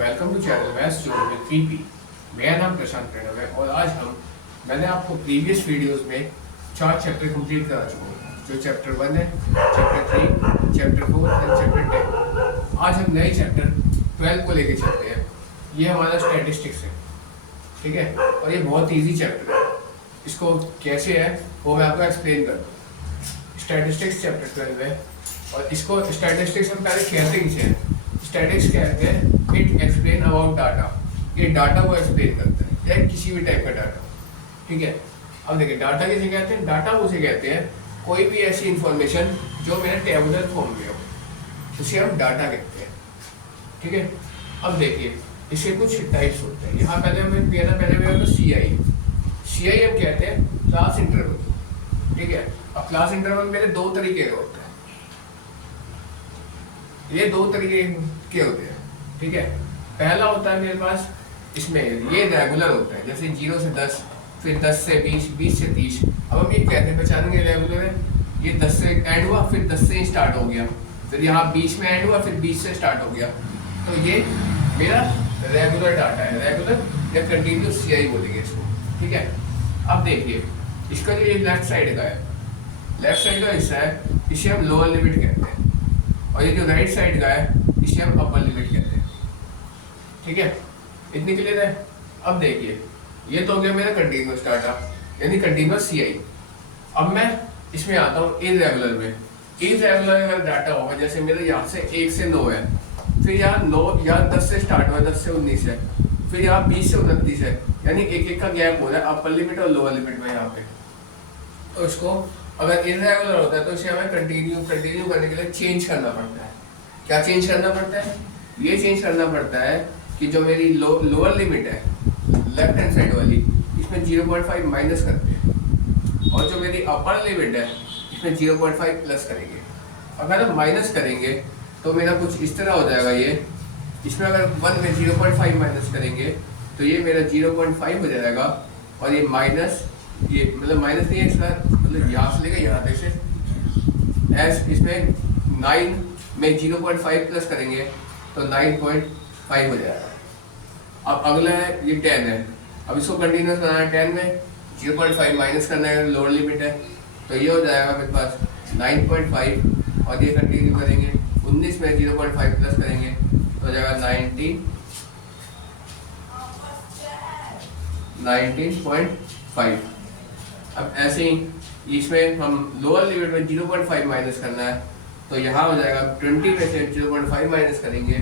Welcome to channel maths जो with 3P। मेरा नाम प्रशांत प्रणव है और आज मैंने आपको प्रीवियस वीडियोस में 4 चैप्टर कंप्लीट करा चुका हूँ। जो चैप्टर 1 है, चैप्टर 3, चैप्टर 4 एंड चैप्टर 10। आज हम नए चैप्टर 12 को लेके चलते हैं। ये हमारा स्टैटिस्टिक्स है, ठीक है, और ये बहुत ईजी चैप्टर है। इसको कैसे है वो मैं आपको एक्सप्लेन करता हूँ। स्टैटिस्टिक्स चैप्टर 12 है और इसको स्टैटिस्टिक्स हम पहले कहते किसे हैं। स्टैटिस्टिक्स कहते हैं इट एक्सप्लेन अबाउट डाटा। ये डाटा को एक्सप्लेन करता है या किसी भी टाइप का डाटा, ठीक है। अब देखिए डाटा किसे कहते हैं। डाटा उसे कहते हैं कोई भी ऐसी इंफॉर्मेशन जो मेरे टेबुलर फॉर्म में हो, उसे हम डाटा कहते हैं, ठीक है। अब देखिए इसके कुछ टाइप्स होते हैं। यहाँ पहले हमें पहले CI हम कहते हैं क्लास इंटरवल, ठीक है। अब क्लास इंटरवल मेरे दो तरीके के होते हैं। ये दो तरीके के होते हैं, ठीक है। पहला होता है मेरे पास, इसमें ये रेगुलर होता है, जैसे 0 से 10, फिर 10 से 20, 20 से 30। अब हम ये कहते हैं पहचानेंगे रेगुलर है। ये 10 से एंड हुआ, फिर 10 से स्टार्ट हो गया, फिर यहाँ 20 में एंड हुआ, फिर 20 से स्टार्ट हो गया। तो ये मेरा रेगुलर डाटा है, रेगुलर या कंटिन्यूस CI बोलेंगे इसको, ठीक है। अब देखिए इसका जो ये लेफ्ट साइड का है, लेफ्ट साइड का हिस्सा है, इसे हम लोअर लिमिट कहते हैं, और ये जो राइट साइड का है इसे हम अपर लिमिट कहते हैं, ठीक है। इतनी क्लियर है। अब देखिए ये तो हो गया मेरा कंटिन्यूस डाटा यानी कंटिन्यूस CI। अब मैं इसमें आता हूँ इरेगुलर में। इरेगुलर अगर डाटा होगा, जैसे मेरे यहाँ से 1 से 9 है, फिर यहाँ 9 यहाँ 10 से स्टार्ट हुआ, 10 से 19 है, फिर यहाँ 20 से 29 है, यानी एक का गैप हो रहा है अपर लिमिट और लोअर लिमिट में यहाँ पे। तो इसको अगर इरेगुलर होता है तो इसे हमें कंटिन्यू करने के लिए चेंज करना पड़ता है। क्या चेंज करना पड़ता है? ये चेंज करना पड़ता है कि जो मेरी लोअर लिमिट है लेफ्ट हैंड साइड वाली, इसमें 0.5 माइनस करते हैं, और जो मेरी अपर लिमिट है इसमें 0.5 प्लस करेंगे। अगर हम माइनस करेंगे तो मेरा कुछ इस तरह हो जाएगा। ये इसमें अगर 1 में 0.5 माइनस करेंगे तो ये मेरा 0.5 हो जाएगा, और ये माइनस, ये मतलब माइनस नहीं है इसका, मतलब यहाँ से लेकर यहाँ तक से एस, इसमें 9 में 0.5 प्लस करेंगे तो 9.5 हो जाएगा। अब अगला है ये 10 है। अब इसको कंटिन्यूस बनाना है, 10 में 0.5 माइनस करना है, लोअर लिमिट है, तो ये हो जाएगा मेरे पास 9.5, और ये कंटिन्यू करेंगे 19 में 0.5 प्लस करेंगे तो हो जाएगा 19.5। अब ऐसे ही इसमें हम लोअर लिमिट में 0.5 माइनस करना है, तो यहाँ हो जाएगा 20 में से 0.5 माइनस करेंगे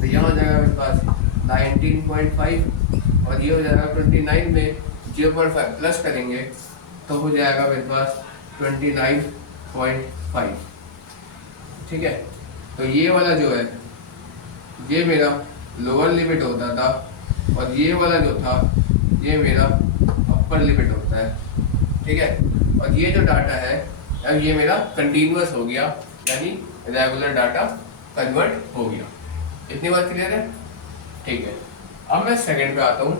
तो यहाँ हो जाएगा मेरे पास 19.5, और ये हो जाएगा 29 में 0.5 प्लस करेंगे तो हो जाएगा मेरे पास 29.5, ठीक है। तो ये वाला जो है ये मेरा लोअर लिमिट होता था, और ये वाला जो था ये मेरा अपर लिमिट होता है, ठीक है। और ये जो डाटा है अब ये मेरा कंटिन्यूअस हो गया, यानी रेगुलर डाटा कन्वर्ट हो गया। इतनी बात क्लियर है, ठीक है। अब मैं सेकंड पे आता हूँ।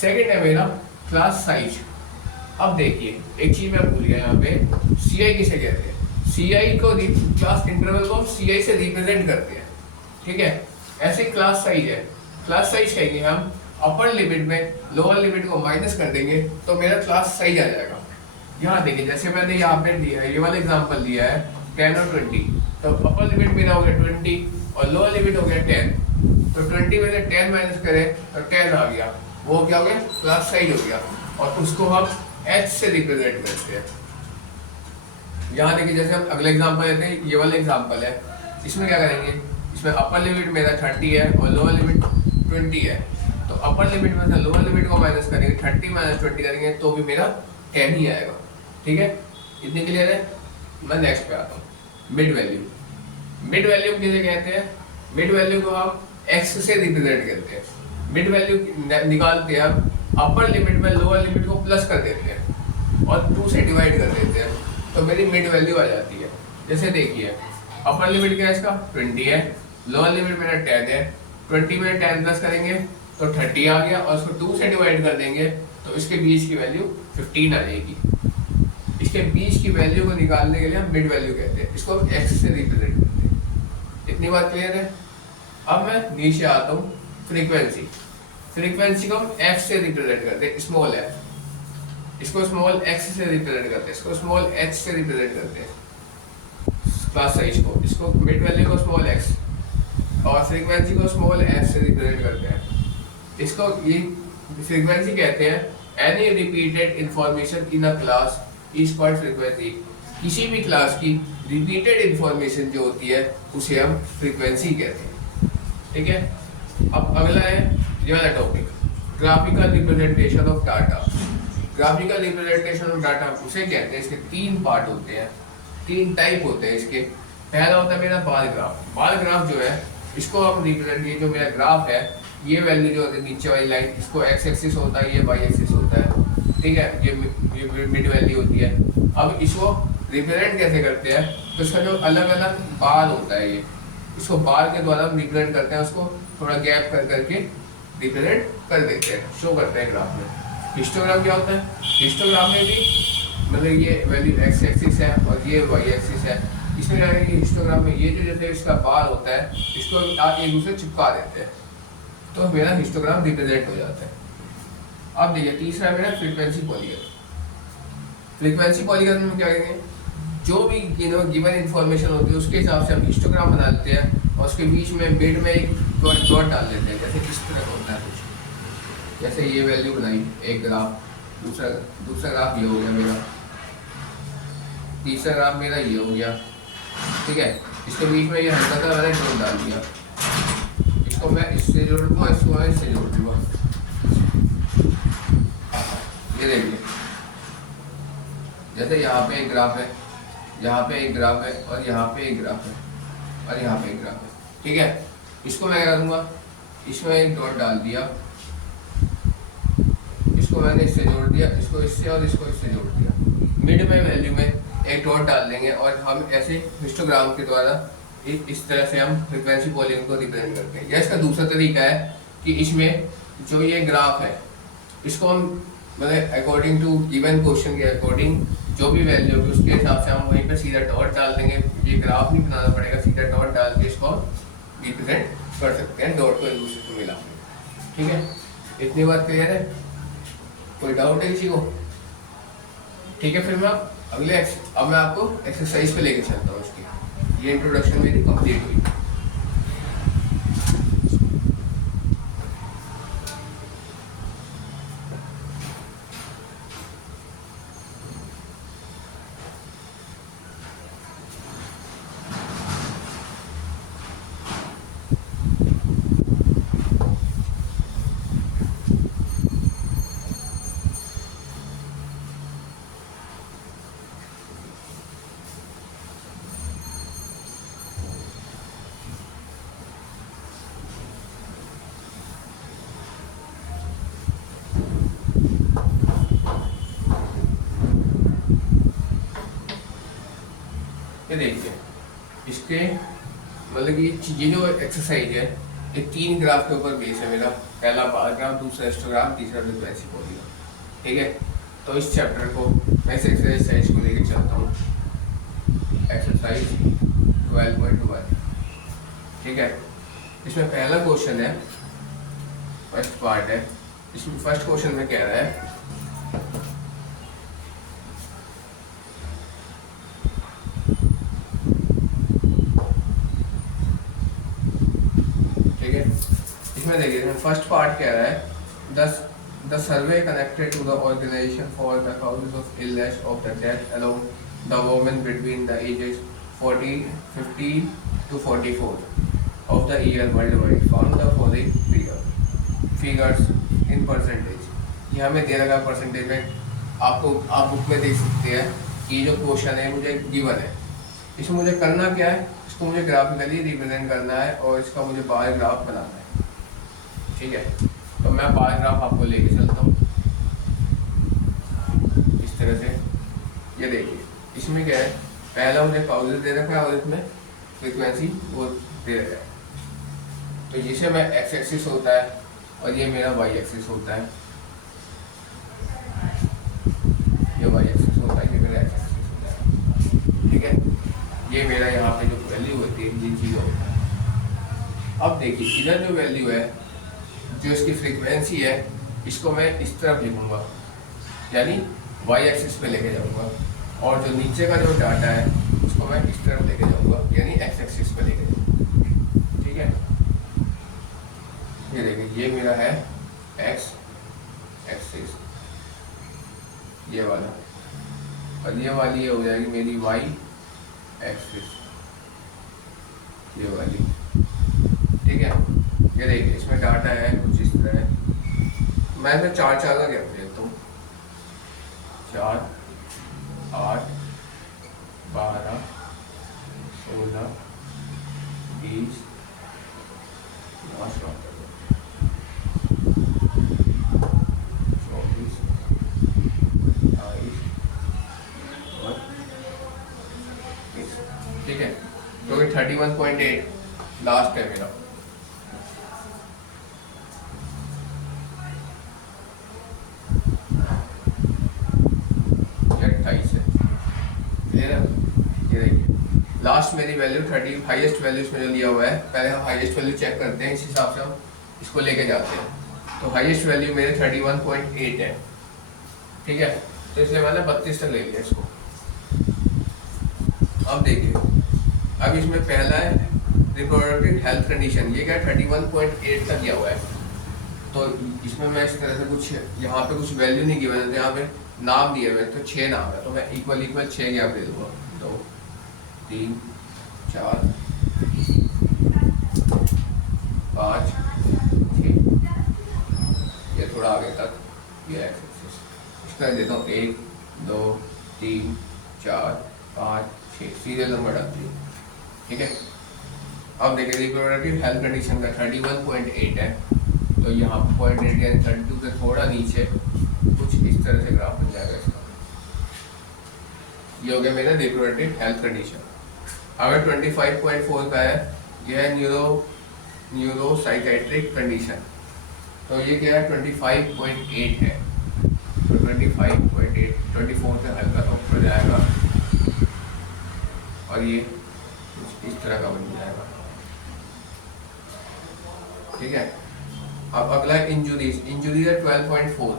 सेकंड है मेरा क्लास साइज। अब देखिए एक चीज मैं भूल गया, यहाँ पे CI किसे कहते हैं। CI को क्लास इंटरवल को CI से रिप्रेजेंट करते हैं, ठीक है। ऐसे क्लास साइज है, क्लास साइज कहेंगे हम अपर लिमिट में लोअर लिमिट को माइनस कर देंगे तो मेरा क्लास साइज आ जाएगा। यहाँ देखिए जैसे मैंने यहाँ पे दिया है, ये वाला एग्जांपल दिया है 10 और 20, तो अपर लिमिट मेरा हो गया 20 और लोअर लिमिट हो गया 10। तो 20 में से 10 माइनस करें तो 10 आ गया, वो क्या हो गया, क्लास साइज हो गया, और उसको हम H से रिप्रेजेंट करते हैं। यहाँ देखिए जैसे हम अगले एग्जांपल लेते हैं, ये वाला एग्जांपल है, इसमें क्या करेंगे, इसमें अपर लिमिट मेरा 30 है और लोअर लिमिट 20 है, तो अपर लिमिट में से लोअर लिमिट को माइनस करेंगे, 30 माइनस 20 करेंगे तो भी मेरा 10 ही आएगा, ठीक है। इतनी क्लियर है। मैं नेक्स्ट पे आता हूँ, मिड वैल्यू। मिड वैल्यू किसे कहते हैं? मिड वैल्यू को हम X से रिप्रेजेंट करते हैं। मिड वैल्यू निकालते हैं हम अपर लिमिट में लोअर लिमिट को प्लस कर देते हैं और 2 से डिवाइड कर देते हैं, तो मेरी मिड वैल्यू आ जाती है। जैसे देखिए अपर लिमिट क्या है इसका 20 है, लोअर लिमिट मेरा 10 है, 20 में 10 प्लस करेंगे तो 30 आ गया, और उसको 2 से डिवाइड कर देंगे तो इसके बीच की वैल्यू 15 आ जाएगी। इसके बीच की वैल्यू को निकालने के लिए हम मिड वैल्यू कहते हैं, इसको हम X से रिप्रेजेंट करते हैं। इतनी बात क्लियर है। अब मैं नीचे आता हूँ फ्रीक्वेंसी, फ्रीक्वेंसी को हम एफ से रिप्रेजेंट करते हैं, स्मॉल एफ, इसको स्मॉल एक्स से रिप्रेजेंट करते हैं, इसको स्मॉल एच से रिप्रेजेंट करते हैं क्लास साइज को, इसको मिड वैल्यू को स्मॉल एक्स और फ्रीक्वेंसी को स्मॉल एफ से रिप्रेजेंट करते हैं। इसको ये फ्रीक्वेंसी कहते हैं any repeated information in a class is called frequency. किसी भी क्लास की रिपीटेड इंफॉर्मेशन जो होती है उसे हम फ्रीक्वेंसी कहते हैं, ठीक है। अब अगला है ये वाला topic, graphical representation of data. Graphical representation of data उसे कहते हैं, इसके तीन पार्ट होते हैं, तीन टाइप होते हैं इसके। पहला होता है मेरा बार ग्राफ। बार ग्राफ जो है इसको हम रिप्रेजेंट, ये जो मेरा ग्राफ है ये वैल्यू जो होती है नीचे वाली लाइन, इसको एक्स एक्सिस होता है, ये वाई एक्सिस होता है, ठीक है, ये मिड वैल्यू होती है। अब इसको रिप्रेजेंट कैसे करते हैं, तो इसका जो अलग अलग बार होता है ये, इसको बार के द्वारा हम रिप्रेजेंट करते हैं, उसको थोड़ा गैप कर करके रिप्रेजेंट कर देते हैं, शो करते हैं ग्राफ में। हिस्टोग्राम क्या होता है, हिस्टोग्राम में भी मतलब ये वैल्यू एक्स एक्सिस है और ये वाई एक्सिस है, इसमें क्या है कि हिस्टोग्राम में ये जो जैसे इसका बार होता है इसको आप एक दूसरे चिपका देते हैं तो मेरा हिस्टोग्राम रिप्रेजेंट हो जाता है। अब देखिए तीसरा मेरा फ्रीक्वेंसी पॉलीगन। फ्रीक्वेंसी पॉलीगन में क्या करेंगे, जो भी गिवन इन्फॉर्मेशन होती है उसके हिसाब से हम हिस्टोग्राम बना लेते हैं और उसके बीच में मिड में एक डॉट डाल देते हैं, जैसे इस तरह होता है कुछ, जैसे ये वैल्यू बनाई एक ग्राफ, दूसरा ग्राफ ये हो गया मेरा, तीसरा ग्राफ मेरा ये हो गया, ठीक है। इसके बीच में ये हल्का सा मैंने डॉट डाल दिया, इसको मैं इससे जोड़ दूंगा, इसको मैं इससे जोड़ दूंगा, ये देखिए जैसे यहाँ पे एक ग्राफ है, यहाँ पे एक ग्राफ है और यहाँ पे एक ग्राफ है और यहाँ पे एक ग्राफ है, ठीक है। इसको मैं क्या करूँगा, इसमें एक डॉट डाल दिया, इसको मैंने इससे जोड़ दिया, इसको इससे और इसको इससे जोड़ दिया, मिड में वैल्यू में एक डॉट डाल देंगे और हम ऐसे हिस्टोग्राम के द्वारा इस तरह से हम फ्रीक्वेंसी पॉलीगन को रिप्रेजेंट करते हैं। या इसका दूसरा तरीका है कि इसमें जो ये ग्राफ है इसको हम मतलब अकॉर्डिंग टू गिवन क्वेश्चन के अकॉर्डिंग जो भी वैल्यू होगी उसके हिसाब से हम वहीं पे सीधा डॉट डाल देंगे, ये ग्राफ नहीं बनाना पड़ेगा, सीधा डॉट डाल के इसको रिप्रेजेंट कर सकते हैं डॉट को एक दूसरे को मिला, ठीक है। इतनी बात क्लियर है, कोई डाउट है किसी को? ठीक है, फिर मैं अब मैं आपको एक्सरसाइज पे लेके चलता हूँ उसकी। ये इंट्रोडक्शन मेरी कंप्लीट हुई। ये देखिए इसके मतलब ये जो एक्सरसाइज है ये तीन ग्राफ के ऊपर बेस है मेरा, पहला बार ग्राफ, दूसरा हिस्टोग्राम, तीसरा फ्रीक्वेंसी पॉलीगन, ठीक है। तो इस चैप्टर को मैं इस एक्सरसाइज को लेके चलता हूँ, एक्सरसाइज 12.1, ठीक है। इसमें पहला क्वेश्चन है, फर्स्ट पार्ट है, इसमें फर्स्ट क्वेश्चन में कह रहा है इसमें देखिए फर्स्ट पार्ट कह रहा है the survey connected to the organisation for the causes of illness of the death along the women between the ages 50 to 44 of the year worldwide found the following figures in percentage। ये हमें दे रखा percentage में, आप book में देख सकते हैं कि जो क्वेश्चन है मुझे गिवन है, इसमें मुझे करना क्या है, इसको मुझे ग्राफिकली रिप्रेजेंट करना है और इसका मुझे बार ग्राफ बनाना है, ठीक है। तो मैं बार ग्राफ आपको लेके चलता हूँ इस तरह से। ये देखिए इसमें क्या है, पहला मुझे काउजेस दे रखा है और इसमें फ्रीक्वेंसी वो दे रखा है। तो जिसे मैं एक्स एक्सिस होता है और ये मेरा वाई एक्सिस होता है, ये वाई एक्सिस होता है, ये मेरा एक्स एक्सिस होता है, ठीक है। ये मेरा यहाँ पे जो वैल्यू होती है ये चीज़ होता है। अब देखिए इधर जो वैल्यू है जो इसकी फ्रीक्वेंसी है इसको मैं इस तरफ लिखूंगा, यानी वाई एक्सिस पे लेके जाऊंगा, और जो नीचे का जो डाटा है उसको मैं इस तरफ लेके जाऊंगा, यानी एक्स एक्सिस पे लेके जाऊंगा। ठीक है, ये देखिए ये मेरा है एक्स एक्सिस, ये वाला, और ये वाली ये हो जाएगी मेरी वाई एक्सिस, ये वाली। ठीक है, ये देखिए इसमें डाटा है कुछ इस तरह है। मैं इसे 4 का गैप देता हूँ, 4, 8, 12, 16, 20, 24, 28 और 30। ठीक है, तो 31.8 लास्ट है मेरा। लास्ट मेरी वैल्यू 30, हाईएस्ट वैल्यू इसमें जो लिया हुआ है, पहले हम हाईएस्ट वैल्यू चेक करते हैं, इस हिसाब से हम इसको लेके जाते हैं। तो हाईएस्ट वैल्यू मेरे 31.8 है। ठीक है, तो इसलिए मैंने 32 तक ले लिया इसको। अब देखिए, अब इसमें पहला है रिप्रोडक्टिव हेल्थ कंडीशन, ये क्या 31.8 तक किया हुआ है। तो इसमें मैं इस तरह से कुछ यहाँ पे कुछ वैल्यू नहीं गिवन है, यहाँ पे नाम दिए हुए, तो 6 नाम है, तो मैं इक्वल 6 गैप दे दूंगा, 2, 3, 4, 5, 6, ये थोड़ा आगे तक ये एक्सेस इसका देता हूँ 1, 2, 3, 4, 5, 6 सीरियल नंबर डालती है। ठीक है, अब देखिए रिप्रोडक्टिव हेल्थ कंडीशन का 31.8 है, तो यहाँ पर 0.8 यानी 32 से थोड़ा नीचे कुछ इस तरह से ग्राफ बन जाएगा इसका। ये हो गया मेरा रिप्रोडक्टिव हेल्थ कंडीशन। अगर 25.4 का है, यह है न्यूरो साइकेट्रिक कंडीशन, तो ये क्या है 25.8 है, तो 25.8 24 से हल्का सा ऊपर जाएगा और ये कुछ इस तरह का बन जाएगा। ठीक है, अब अगला है इंजुरीज है 12.4,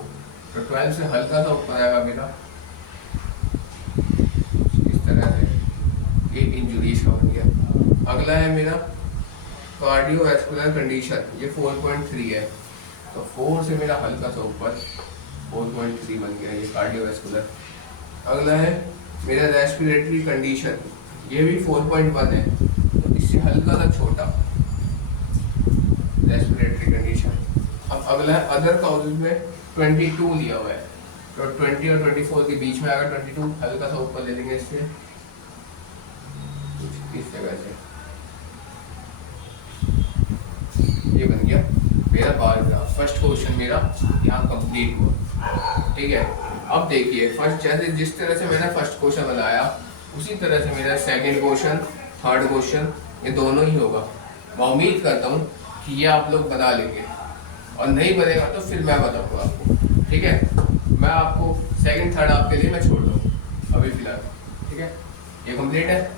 तो 12 से हल्का सा ऊपर आएगा मेरा इस तरह से, ये इंजुरीज का बन गया। अगला है मेरा कार्डियोवैस्कुलर कंडीशन, ये 4.3 है, तो 4 से मेरा हल्का सा ऊपर 4.3 बन गया, ये कार्डियोवैस्कुलर। अगला है मेरा रेस्पिरेटरी कंडीशन, ये भी 4.1 है, तो इससे हल्का सा छोटा रेस्पिरेटरी कंडीशन। अब अगला है अदर काउजेज में 22 लिया हुआ है, तो 20 और 24 के बीच में आएगा 22, हल्का सा ऊपर ले लेंगे इससे इस जगह से, ये बन गया मेरा बार ग्राफ। फर्स्ट क्वेश्चन मेरा यहाँ कंप्लीट हुआ। ठीक है, अब देखिए फर्स्ट जैसे जिस तरह से मैंने फर्स्ट क्वेश्चन बनाया उसी तरह से मेरा सेकंड क्वेश्चन, थर्ड क्वेश्चन, ये दोनों ही होगा। मैं उम्मीद करता हूँ कि ये आप लोग बना लेंगे, और नहीं बनेगा तो फिर मैं बताऊँगा आपको। ठीक है, मैं आपको सेकंड थर्ड आपके लिए मैं छोड़ दूँ अभी फिलहाल। ठीक है, ये कंप्लीट है।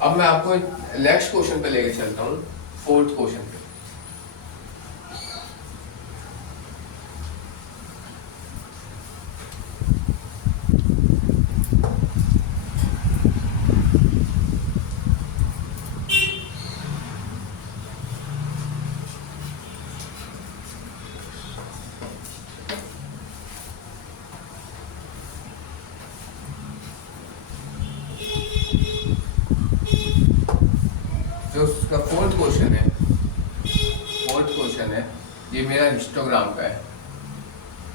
अब मैं आपको नेक्स्ट क्वेश्चन पे लेके चलता हूँ, फोर्थ क्वेश्चन पे। जो उसका फोर्थ क्वेश्चन है, ये मेरा हिस्टोग्राम का है,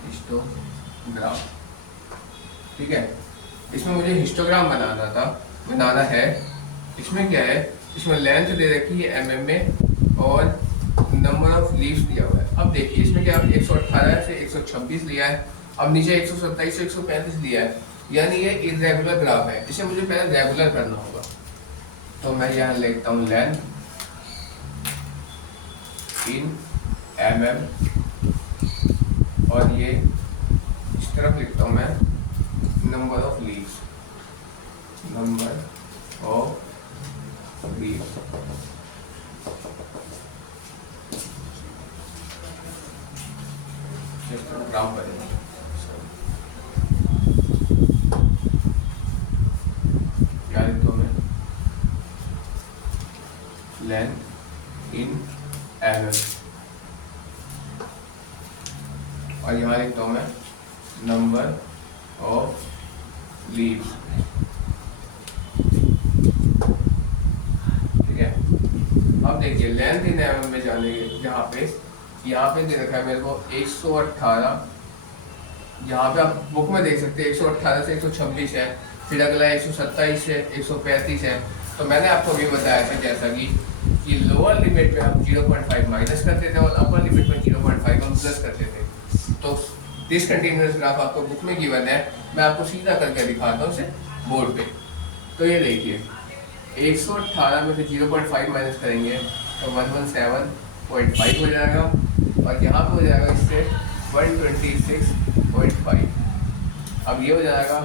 हिस्टोग्राम। ठीक है, इसमें मुझे हिस्टोग्राम बनाना है। इसमें क्या है, इसमें लेंथ दे रखी है mm में और नंबर ऑफ लीव्स दिया हुआ है। अब देखिए इसमें क्या 118 से 126 लिया है, अब नीचे 127 से 135 लिया है, यानी ये इरेगुलर ग्राफ है, इसे मुझे पहले रेगुलर करना होगा। तो मैं यहाँ लिखता हूँ लेंथ इन mm, और ये इस तरफ लिखता हूँ मैं नंबर ऑफ लीव्स, ग्राफ बनेगा। क्या लिखता हूँ मैं, लेंथ इन एनल, और यहाँ लिखता हूँ मैं नंबर ऑफ लीव्स। ठीक है, अब देखिए लेंथ इन एम में जानेंगे, जहाँ पे यहाँ पे दे रखा है मेरे को 118, यहाँ पे आप बुक में देख सकते हैं 118 से 126 है, फिर अगला 127 से 135 है। तो मैंने आपको भी बताया था जैसा कि लोअर लिमिट में हम 0.5 माइनस करते थे और अपर लिमिट में 0.5 हम प्लस करते थे। तो डिसकंटिन्यूअस ग्राफ आपको बुक में गिवन है, मैं आपको सीधा करके दिखाता हूँ उसे बोर्ड पे। तो ये देखिए 118 में से 0.5 माइनस करेंगे तो 117.5 हो जाएगा, और यहाँ पे हो जाएगा इससे 126.5। अब ये हो जाएगा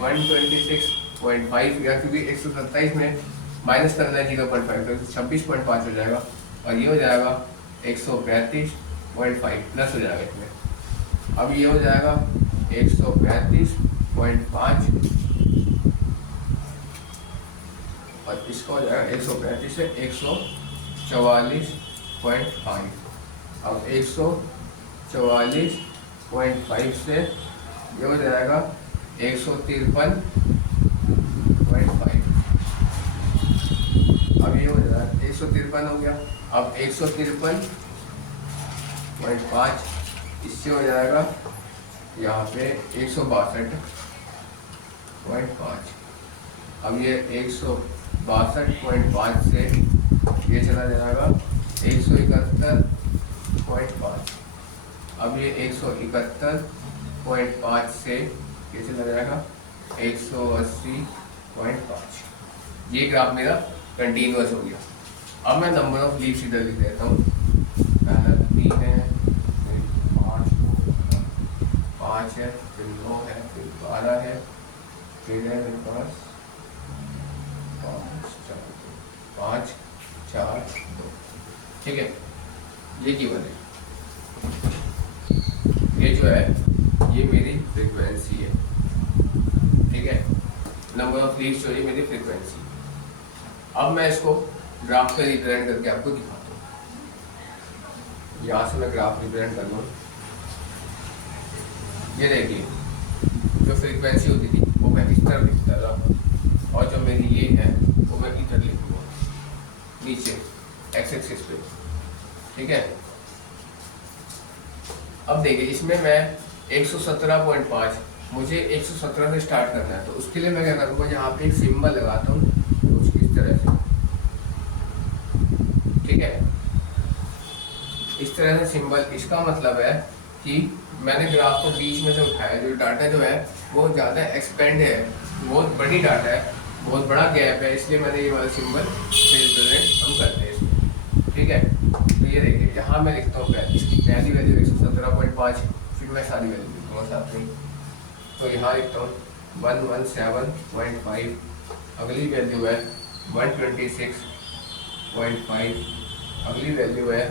126.5, या क्योंकि 127 में माइनस करना है 0.5 तो 26.5 हो जाएगा, और ये हो जाएगा 135.5 प्लस हो जाएगा इसमें। अब ये हो जाएगा 135.5, और इसका हो जाएगा 135 से 144.5। अब 144.5 से ये हो जाएगा 153.5। अब ये हो जाएगा 153 हो गया। अब 153.5 इससे हो जाएगा यहाँ पे 162.5। अब ये 162.5 से ये चला जाएगा 171.5। अब ये 171.5 से ये चला जाएगा 180.5। ये ग्राफ मेरा कंटिन्यूअस हो गया। अब मैं नंबर ऑफ लीव्स इधर लिख देता हूँ, पहला 3 है, फिर 5 है, फिर 9 है, फिर 12 है, फिर है मेरे पास 5 4 2। ठीक है, ये गिवन है। ये जो है ये मेरी फ्रीक्वेंसी है। ठीक है, नंबर ऑफ लीव्स जो है मेरी फ्रीक्वेंसी। अब मैं इसको ग्राफ पे रिप्रेजेंट करके आपको दिखाता हूँ। यहाँ से मैं ग्राफ रिप्रेजेंट कर लूँ। ये देखिए जो फ्रीक्वेंसी होती थी वो मैं इस तरफ लिखता था, और जो मेरी ये है वो मैं इधर लिखूँगा नीचे एक्स एक्सिस पे। ठीक है, अब देखिए इसमें मैं 117.5, मुझे 117 से स्टार्ट करना है, तो उसके लिए मैं क्या करूँगा, यहाँ पे एक सिंबल लगाता हूँ कुछ इस तरह से। ठीक है, इस तरह से सिंबल, इसका मतलब है कि मैंने ग्राफ को बीच में से उठाया, जो डाटा जो है वो ज़्यादा एक्सपेंड है, बहुत बड़ी डाटा है, बहुत बड़ा गैप है, इसलिए मैंने ये वाला सिंबल रिप्रेजेंट हम करते हैं इसमें। ठीक है, तो ये देखिए यहाँ मैं लिखता हूँ इसकी पहली वैल्यू 117.5, फिर मैं सारी वैल्यू लिखूँगा साथ में। तो यहाँ लिखता हूँ 117.5, अगली वैल्यू है 126.5, अगली वैल्यू है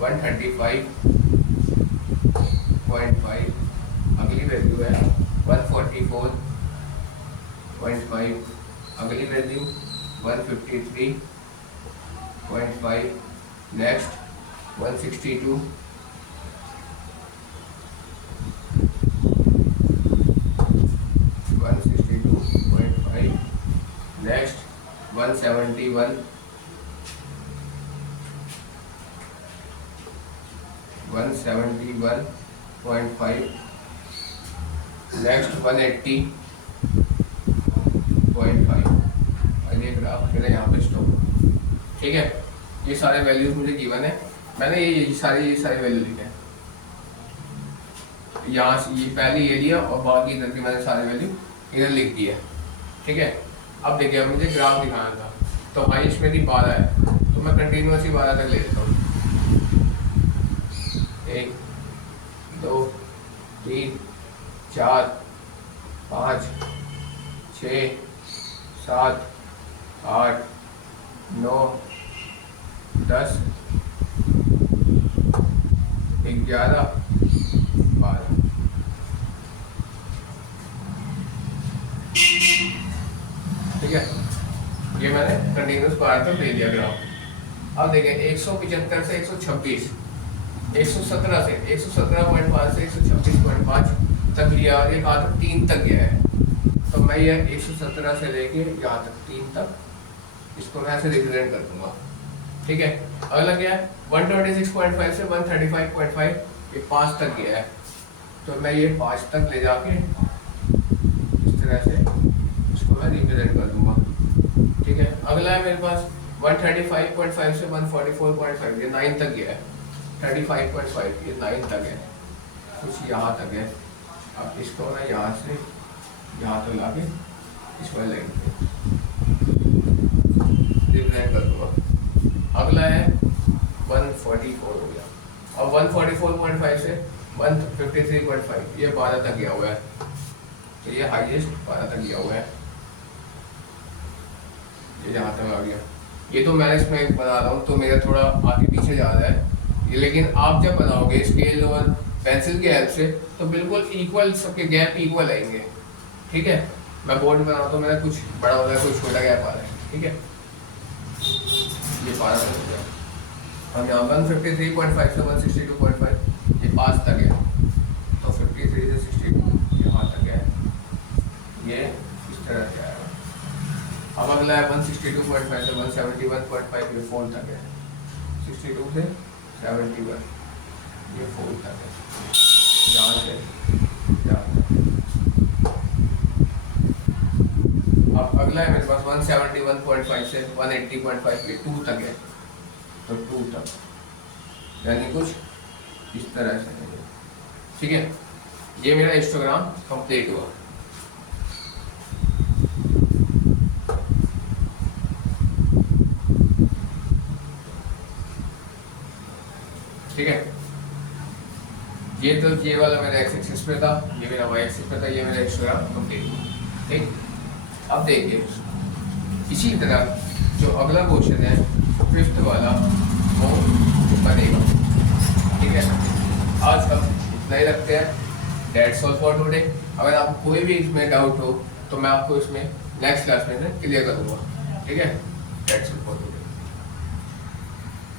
135.5, अगली वैल्यू है 144.5, अगली वैल्यू 153.5, नेक्स्ट 162, नेक्स्ट 171, 171.5, नेक्स्ट 180.5। और ये ग्राफ मेरा यहाँ पे स्टॉप। ठीक है, ये सारे वैल्यूज मुझे गिवन है, मैंने ये सारी वैल्यू लिखे हैं। यहाँ से ये पहले ये लिया और बाकी इधर की मैंने सारी वैल्यू इधर लिख दी है। ठीक है, अब देखिए मुझे ग्राफ दिखाना था, तो हाइस्ट मेरी 12 है, तो मैं कंटिन्यूअसली 12 तक ले लेता हूँ। 1 2 3 4 5 6 7 8 9 10 11 बार तक दे दिया ग्राफ। अब देखें 175 से 126, 117 से 117.5 से 126.5 तक लिया, और ये कहाँ तक 3 तक गया है। तो मैं ये 117 से लेके यहाँ तक 3 तक इसको मैं ऐसे रिप्रेजेंट कर दूंगा, ठीक है। अगला क्या है 126.5 से 135.5, ये 5 तक गया है, तो मैं ये 5 तक ले जाके इस तरह से इसको मैं रिप्रेजेंट कर दूंगा, ठीक है। अगला है मेरे पास 135.5 से 144.5, ये 9 तक गया है। 35.5 ये 9 तक है, कुछ यहाँ तक है। अब इसको मैं यहाँ से यहाँ तक लाके इसको लाइन रिप्रेजेंट कर दूंगा। अगला है 144 हो गया। अब 144.5 से 153.5, ये 12 तक गया हुआ है, तो ये हाईएस्ट 12 तक गया हुआ है, ये यहाँ तक आ गया। ये तो मैंने इसमें बना रहा हूँ तो मेरा थोड़ा आगे पीछे जा रहा है ये, लेकिन आप जब बनाओगे स्केल और पेंसिल की हेल्प से तो बिल्कुल इक्वल, सबके गैप इक्वल आएंगे, ठीक है। मैं बोर्ड बना रहा हूँ तो मेरा कुछ बड़ा हो रहा है, कुछ छोटा गैप आ रहा है, ठीक है। ये 12 तक हो गया। हम यहाँ 153.5 से 162.5, ये 5 तक है, तो 53 से 62 यहाँ तक है, ये इस तरह से आएगा। अब अगला है 162.5 से 171.5, ये 4 तक है। 62 से 71, ये 4 तक है, यहाँ से यहाँ तक। अब अगला है मेरे पास 171.5 से 180.5, ये 2 तक है, तो 2 तक, यानी कुछ इस तरह से, ठीक है। ये मेरा हिस्टोग्राम कंप्लीट हुआ। ठीक है, ये तो ये वाला मेरा एक्स एक्सिस पे था, ये मेरा वाई एक्सिस पे था, ये मेरा हिस्टोग्राम कंप्लीट हुआ, ठीक। अब देखिए इसी तरह जो अगला क्वेश्चन है 5th वाला वो बनेगा, ठीक है। आज हम इतना ही रखते हैं। That's all for today. अगर आपको कोई भी इसमें डाउट हो तो मैं आपको इसमें नेक्स्ट क्लास में क्लियर करूँगा, ठीक है। That's all for today.